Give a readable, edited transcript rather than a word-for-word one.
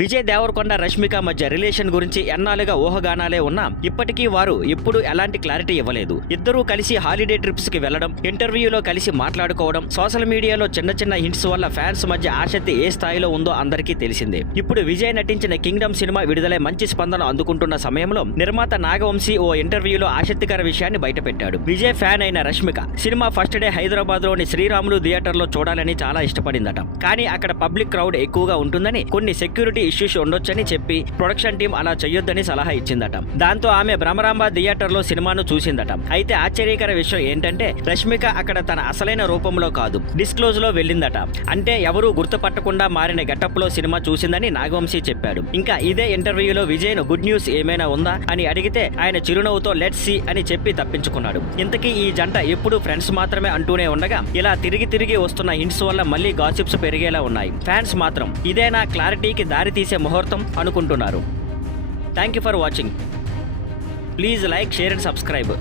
విజయ్ దేవరకొండ రష్మిక మధ్య రిలేషన్ గురించి ఎన్నాళ్ళుగా ఊహగానాలే ఉన్నా ఇప్పటికీ వారు ఎప్పుడు ఎలాంటి క్లారిటీ ఇవ్వలేదు. ఇద్దరూ కలిసి హాలిడే ట్రిప్స్ కి వెళ్లడం, ఇంటర్వ్యూలో కలిసి మాట్లాడుకోవడం, సోషల్ మీడియాలో చిన్న చిన్న హింట్స్ వల్ల ఫ్యాన్స్ మధ్య ఆసక్తి ఏ స్థాయిలో ఉందో అందరికీ తెలిసిందే. ఇప్పుడు విజయ్ నటించిన కింగ్డమ్ సినిమా విడుదలై మంచి స్పందన అందుకుంటున్న సమయంలో నిర్మాత నాగవంశీ ఓ ఇంటర్వ్యూలో ఆసక్తికర విషయాన్ని బయటపెట్టాడు. విజయ్ ఫ్యాన్ అయిన Rashmika cinema first day Hyderabad లోని శ్రీరాములు థియేటర్ లో చూడాలని చాలా ఇష్టపడిందట. కానీ అక్కడ పబ్లిక్ క్రౌడ్ ఎక్కువగా ఉంటుందని, కొన్ని సెక్యూరిటీ ఇష్యూస్ ఉండొచ్చని చెప్పి ప్రొడక్షన్ టీం అలా చేయొద్దని సలహా ఇచ్చిందట. దాంతో ఆమె భ్రమరాంబ థియేటర్ లో సినిమాను చూసిందట. అయితే ఆశ్చర్యకర విషయం ఏంటంటే రష్మిక అక్కడ తన అసలైన రూపంలో కాదు, డిస్క్లోజ్ లో వెళ్ళిందట. అంటే ఎవరూ గుర్తుపట్టకుండా మారిన గెటప్ లో సినిమా చూసిందని నాగవంశీ చెప్పాడు. ఇంకా ఇదే ఇంటర్వ్యూలో విజయ్ ను గుడ్ న్యూస్ ఏమైనా ఉందా అని అడిగితే ఆయన చిరునవ్వుతో లెట్స్ సీ అని చెప్పి తప్పించుకున్నాడు. ఇంతకీ ఈ జంట ఎప్పుడు ఫ్రెండ్స్ మాత్రమే అంటూనే ఉండగా ఇలా తిరిగి వస్తున్న హింట్స్ వల్ల మళ్ళీ గాసిప్స్ పెరిగేలా ఉన్నాయి. ఫ్యాన్స్ మాత్రం ఇదేనా క్లారిటీకి దారి తీసే ముహూర్తం అనుకుంటున్నారు. Thank you for watching. Please like, share and subscribe.